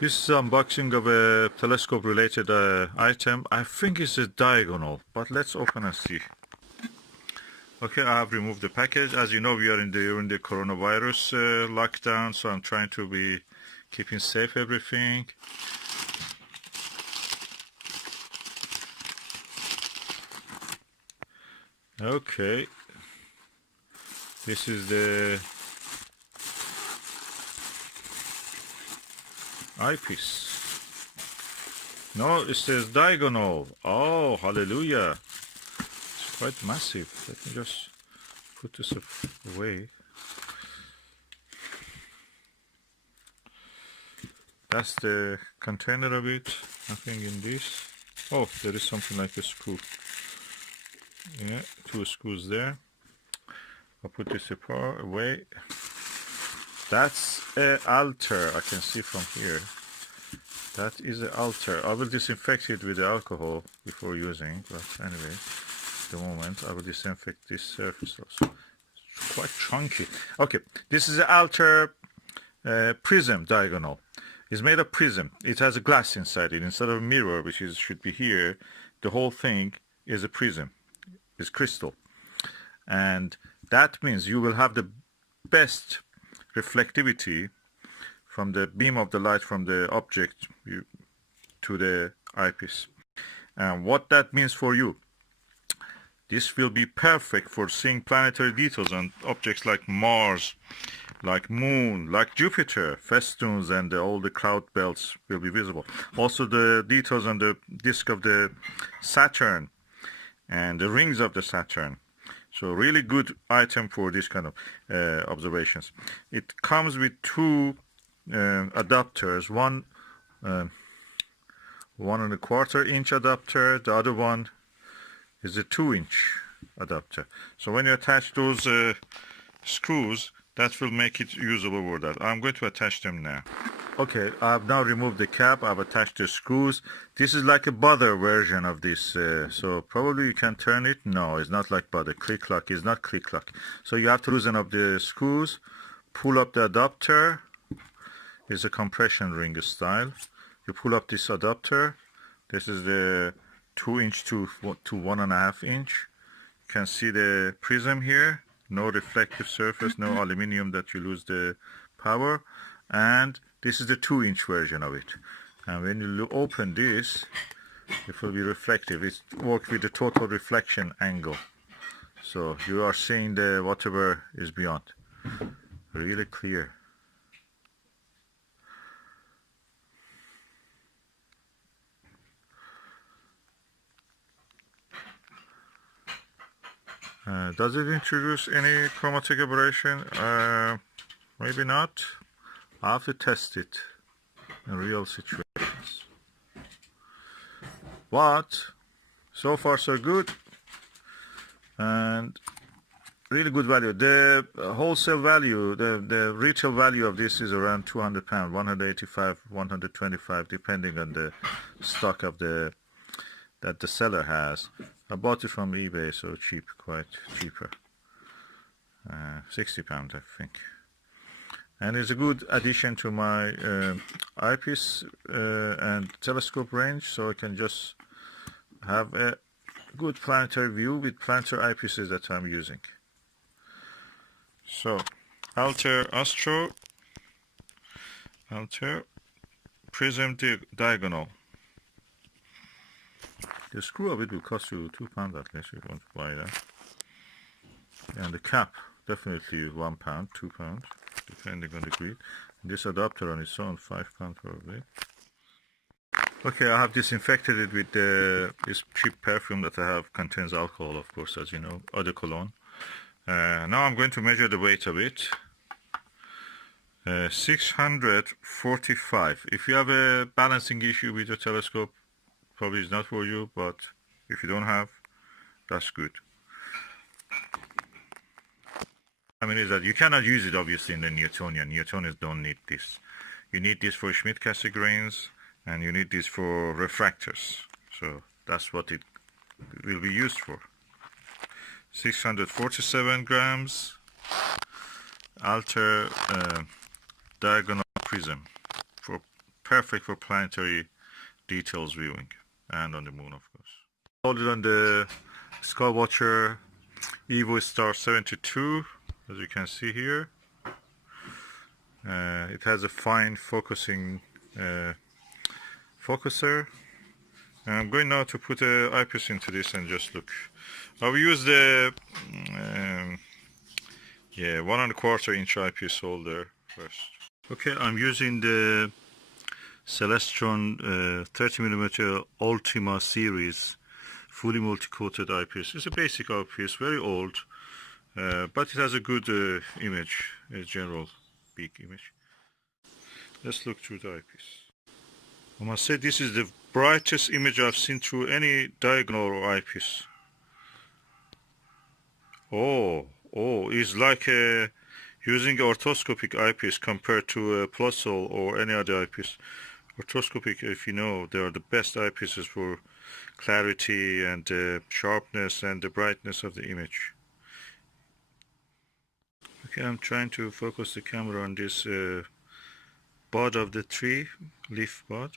This is unboxing of a telescope related item. I think it's a diagonal, but let's open and see. Okay, I have removed the package. As you know, we are during the coronavirus lockdown, so I'm trying to be keeping safe everything. Okay, this is the eyepiece. No, it says diagonal. Oh, hallelujah. It's quite massive. Let me just put this away. That's the container of it. Nothing in this. Oh, there is something like a screw. Yeah, two screws there. I'll put this apart away. That's an Altair. I can see from here. That is an Altair. I will disinfect it with the alcohol before using, but anyway, at the moment I will disinfect this surface also. It's quite chunky. Okay, this is an Altair Prism diagonal. It's made of prism. It has a glass inside it. Instead of a mirror, which should be here, the whole thing is a prism. It's crystal. And that means you will have the best reflectivity from the beam of the light from the object to the eyepiece. And what that means for you, this will be perfect for seeing planetary details on objects like Mars, like Moon, like Jupiter, festoons, and all the cloud belts will be visible. Also the details on the disk of the Saturn and the rings of the Saturn. So really good item for this kind of observations. It comes with two adapters, one 1¼ inch adapter, the other one is a 2-inch adapter. So when you attach those screws, that will make it usable for that. I'm going to attach them now. Okay, I've now removed the cap. I've attached the screws. This is like a bother version of this. So probably you can turn it. No, it's not like bother. Click lock is not click lock. So you have to loosen up the screws, pull up the adapter. It's a compression ring style. You pull up this adapter. This is the 2-inch to 1½ inch. You can see the prism here. No reflective surface, no aluminium that you lose the power. And this is the 2-inch version of it. And when you open this, it will be reflective. It works with the total reflection angle. So you are seeing the whatever is beyond. Really clear. Does it introduce any chromatic aberration? Maybe not. I have to test it in real situations. But so far so good, and really good value. The wholesale value, the retail value of this is around £200, 185, 125, depending on the stock of that the seller has. I bought it from eBay, so cheap, quite cheaper. £60, I think. And it's a good addition to my eyepiece and telescope range, so I can just have a good planetary view with planetary eyepieces that I'm using. So, Altair Astro, Altair Prism Diagonal. The screw of it will cost you £2 at least if you want to buy that. And the cap, definitely £1, £2, depending on the grid. And this adapter on its own, £5 probably. Okay, I have disinfected it with this cheap perfume that I have, contains alcohol, of course, as you know, eau de cologne. Now I'm going to measure the weight of it. 645. If you have a balancing issue with your telescope, probably it's not for you, but if you don't have, that's good. I mean, is that you cannot use it obviously in the Newtonian. Newtonians don't need this. You need this for Schmidt-Cassegrains, and you need this for refractors. So that's what it will be used for. 647 grams. Altair diagonal prism for perfect for planetary details viewing, and on the moon, of course. Loaded on the Skywatcher Evo Star 72, as you can see here. It has a fine focusing focuser. And I'm going now to put an eyepiece into this and just look. I've used the 1¼ inch eyepiece holder first. Okay, I'm using the Celestron 30mm Ultima series fully multi-coated eyepiece. It's a basic eyepiece, very old, but it has a good image, a general big image. Let's look through the eyepiece. I must say this is the brightest image I've seen through any diagonal or eyepiece. It's like using orthoscopic eyepiece compared to a Plusol or any other eyepiece. Orthoscopic, if you know, they are the best eyepieces for clarity and sharpness and the brightness of the image. Okay, I'm trying to focus the camera on this bud of the tree, leaf bud.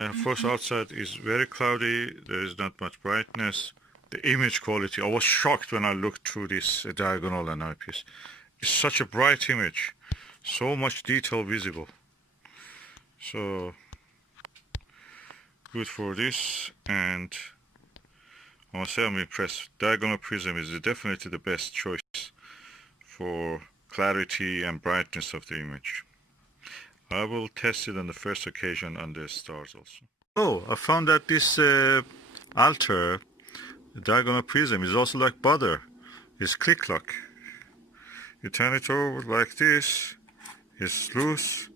And of course outside is very cloudy, there is not much brightness. The image quality, I was shocked when I looked through this diagonal and eyepiece. It's such a bright image, so much detail visible. So good for this, and I must say I'm impressed. Diagonal Prism is definitely the best choice for clarity and brightness of the image. I will test it on the first occasion on the stars also. Oh, I found that this Altair diagonal prism is also like butter. It's click lock. You turn it over like this, it's loose.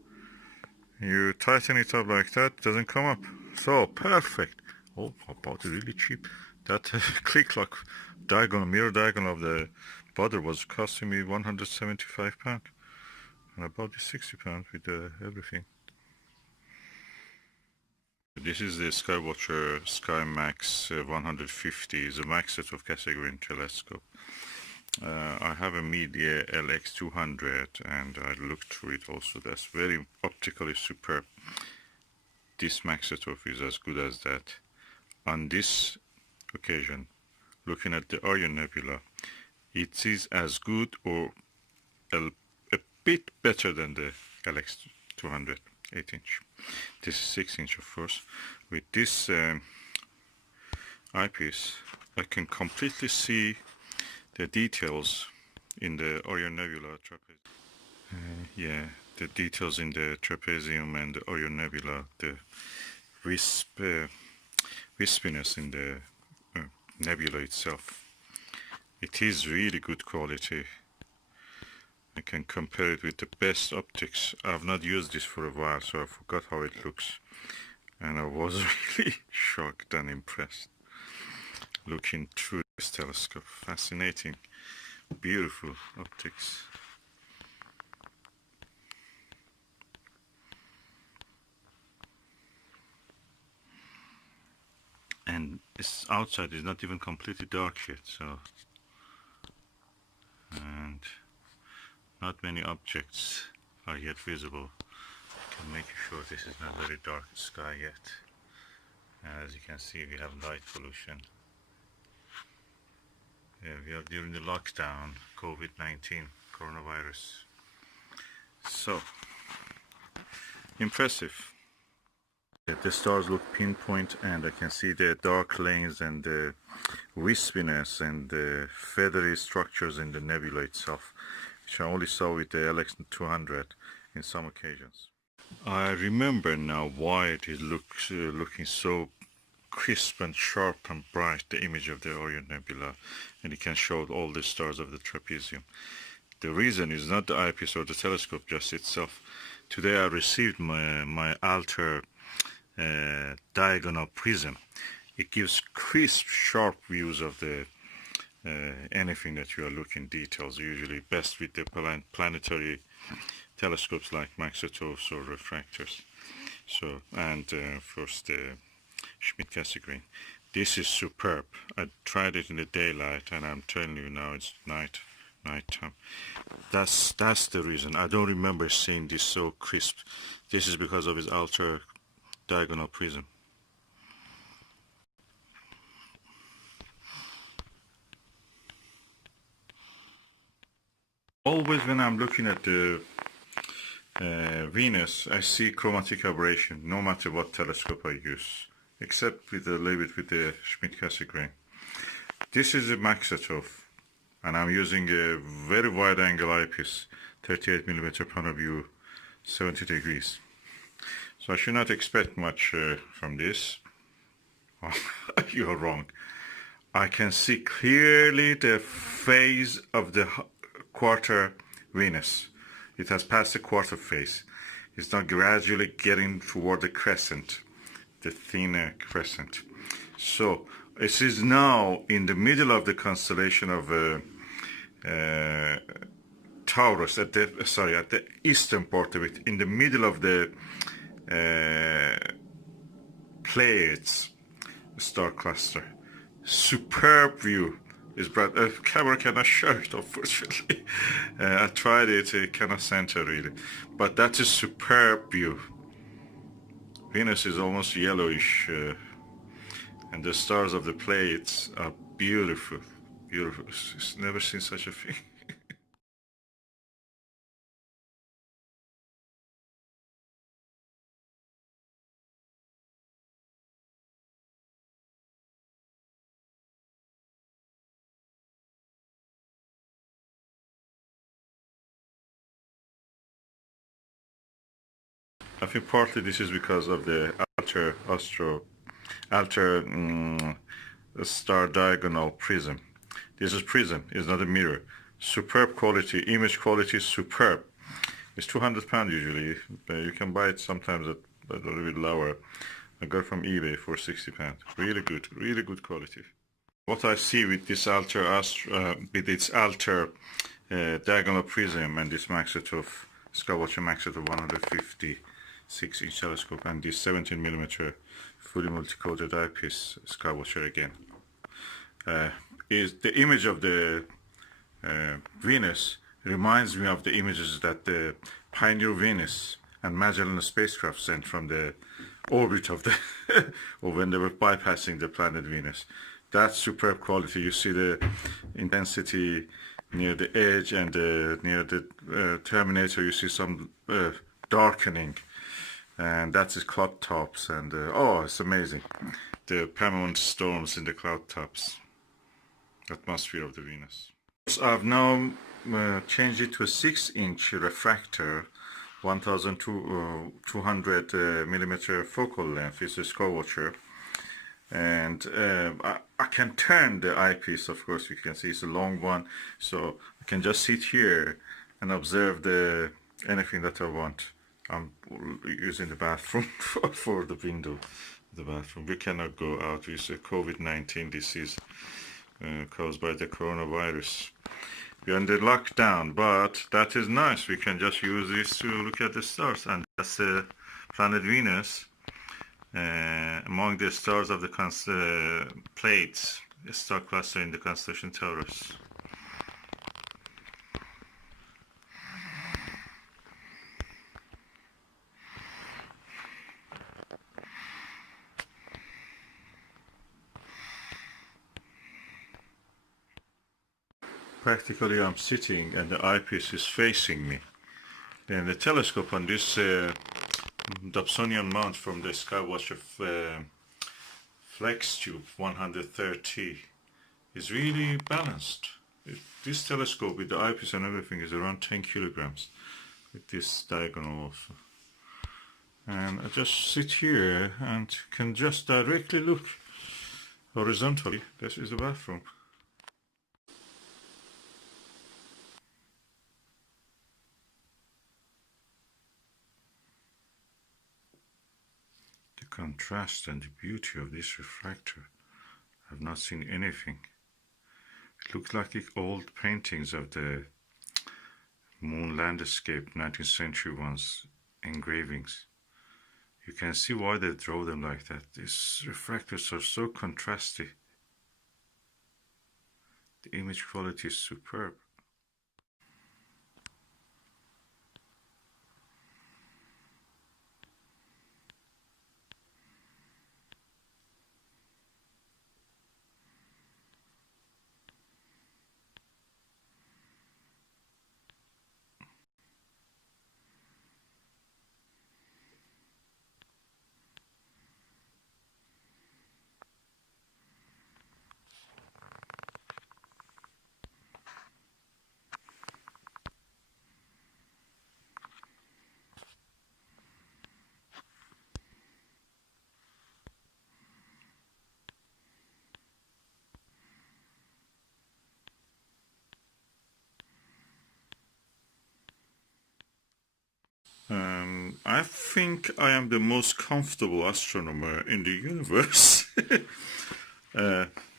You tighten it up like that, it doesn't come up. So perfect. Oh, I bought it really cheap. That click lock diagonal, mirror diagonal of the butter was costing me £175. And I bought this £60 with everything. This is the Skywatcher Sky Max 150, is a max set of Cassegrain telescope. I have a Media LX200 and I looked through it also. That's very optically superb. This max setup is as good as that. On this occasion, looking at the Orion Nebula, it is as good or a bit better than the LX200 8-inch. This is 6-inch, of course. With this eyepiece, I can completely see the details in the Orion Nebula trapezium. The details in the trapezium and the Orion Nebula, the wispiness in the nebula itself. It is really good quality. I can compare it with the best optics. I've not used this for a while, so I forgot how it looks. And I was really shocked and impressed looking through this telescope. Fascinating, beautiful optics. And it's outside is not even completely dark yet, so and not many objects are yet visible. I can make sure this is not very dark sky yet. And as you can see, we have light pollution. We are during the lockdown, COVID-19, coronavirus. So, impressive. The stars look pinpoint, and I can see the dark lanes and the wispiness and the feathery structures in the nebula itself, which I only saw with the LX200 in some occasions. I remember now why it is looking so crisp and sharp and bright, the image of the Orion Nebula, and it can show all the stars of the trapezium. The reason is not the eyepiece or the telescope just itself. Today I received my Altair diagonal prism. It gives crisp, sharp views of the anything that you are looking details, usually best with the planetary telescopes like Maxitos or refractors. So, and first the Schmidt-Cassegrain. This is superb. I tried it in the daylight, and I'm telling you now, it's night. nighttime. That's the reason. I don't remember seeing this so crisp. This is because of his Altair diagonal prism. Always when I'm looking at the Venus, I see chromatic aberration, no matter what telescope I use, except with a little bit with the Schmidt-Cassegrain. This is a Maxetov, and I'm using a very wide-angle eyepiece, 38mm point of view, 70 degrees. So I should not expect much from this. You're wrong. I can see clearly the phase of the quarter Venus. It has passed the quarter phase. It's now gradually getting toward the crescent, the thinner crescent. So it is now in the middle of the constellation of Taurus, at the eastern part of it, in the middle of the Pleiades star cluster. Superb view. Is bright. Camera cannot show it, unfortunately. I tried it, it cannot center really. But that is superb view. Venus is almost yellowish, and the stars of the Pleiades are beautiful. Beautiful. It's never seen such a thing. I think partly this is because of the Altair star diagonal prism. This is prism, it's not a mirror. Superb quality, image quality is superb. It's £200 usually, but you can buy it sometimes at a little bit lower. I got it from eBay for £60. Really good quality. What I see with this with its Altair diagonal prism and this Maxetov Skywatcher Maxetov 156-inch telescope and this 17mm fully multi-coated eyepiece Skywatcher again, is the image of the Venus reminds me of the images that the Pioneer Venus and Magellan spacecraft sent from the orbit of the or when they were bypassing the planet Venus. That's superb quality. You see the intensity near the edge, and near the terminator you see some darkening, and that's the cloud tops, and oh, it's amazing. The permanent storms in the cloud tops. Atmosphere of the Venus. So I've now changed it to a 6-inch refractor, 1200 millimeter focal length. It's a Skywatcher, and I can turn the eyepiece. Of course, you can see it's a long one, so I can just sit here and observe anything that I want. I'm using the bathroom for the window. The bathroom. We cannot go out. It's a COVID-19 disease caused by the coronavirus. We're under lockdown, but that is nice. We can just use this to look at the stars, and that's planet Venus among the stars of the Pleiades, a star cluster in the constellation Taurus. Practically I'm sitting and the eyepiece is facing me. And the telescope on this Dobsonian mount from the Skywatcher Flex Tube 130 is really balanced. This telescope with the eyepiece and everything is around 10 kilograms with this diagonal also. And I just sit here and can just directly look horizontally. This is the bathroom. Contrast and the beauty of this refractor. I've not seen anything. It looks like the old paintings of the moon landscape, 19th century ones, engravings. You can see why they draw them like that. These refractors are so contrasty. The image quality is superb. I think I am the most comfortable astronomer in the universe.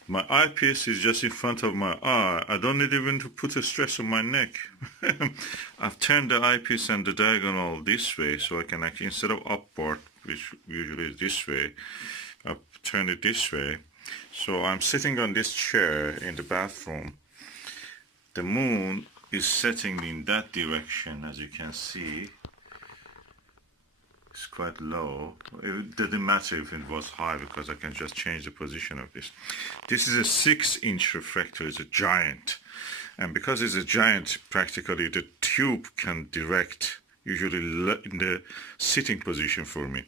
My eyepiece is just in front of my eye. I don't need even to put a stress on my neck. I've turned the eyepiece and the diagonal this way, so I can actually, instead of upward, which usually is this way, I've turned it this way. So I'm sitting on this chair in the bathroom. The moon is setting in that direction, as you can see. It's quite low. It didn't matter if it was high because I can just change the position of this. This is a 6-inch refractor. It's a giant. And because it's a giant, practically the tube can direct, usually in the sitting position for me.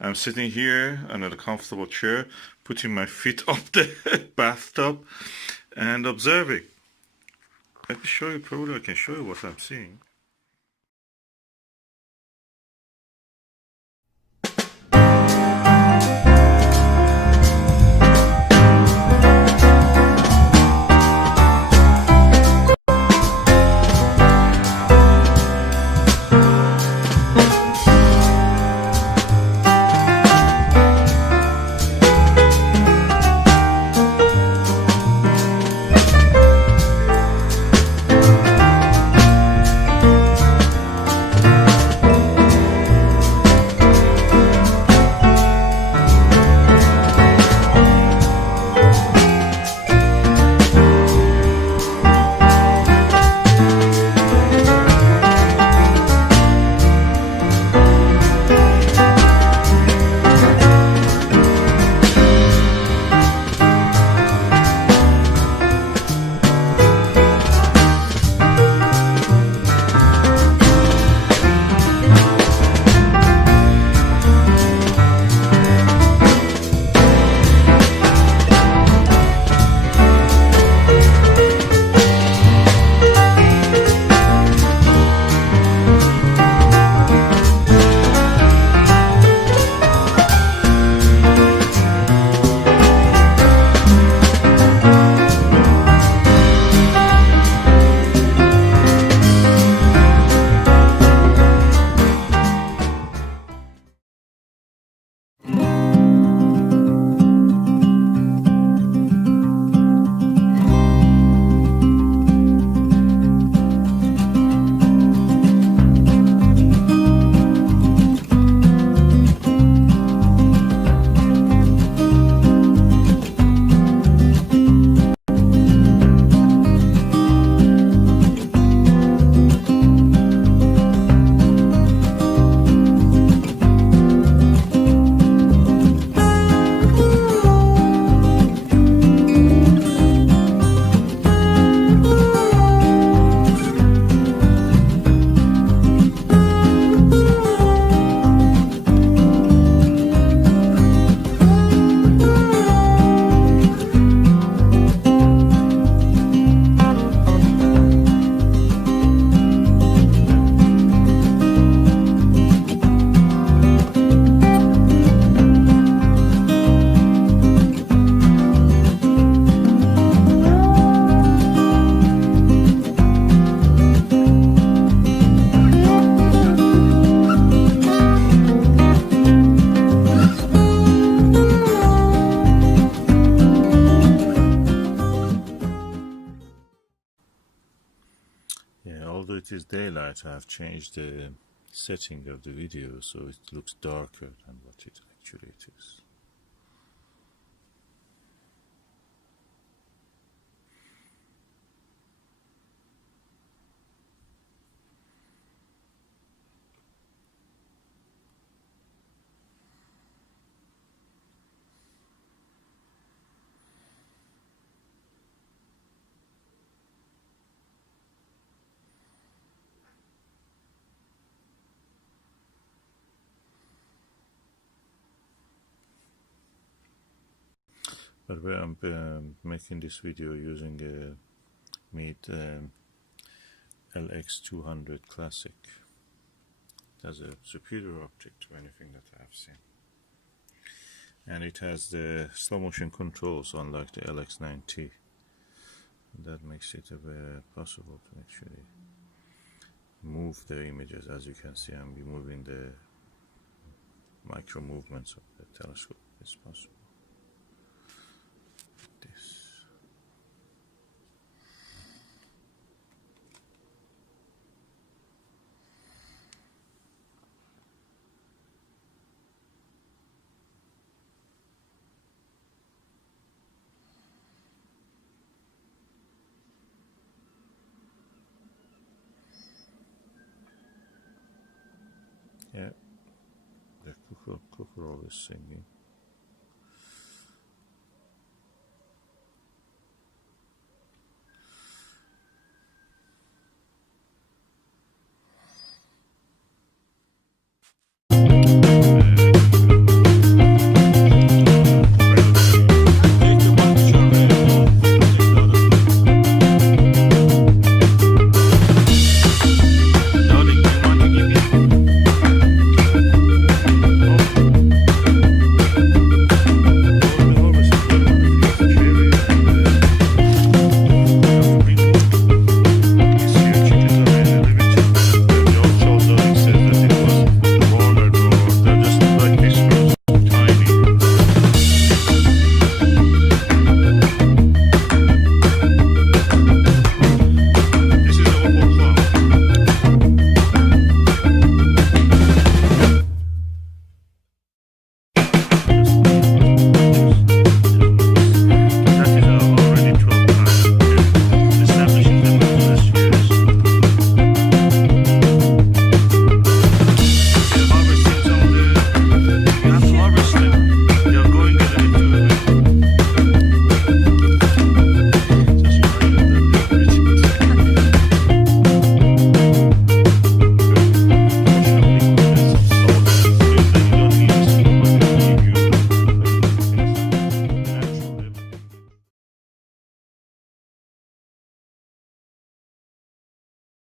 I'm sitting here on a comfortable chair, putting my feet up the bathtub and observing. Let me show you, probably I can show you what I'm seeing. Although it is daylight, I have changed the setting of the video so it looks darker than what it actually is. But I'm making this video using a Meet LX200 Classic. It has a superior optic to anything that I have seen. And it has the slow motion controls unlike the LX9T. That makes it possible to actually move the images. As you can see, I'm moving the micro movements of the telescope as possible. This. Yeah, the cuckoo always singing.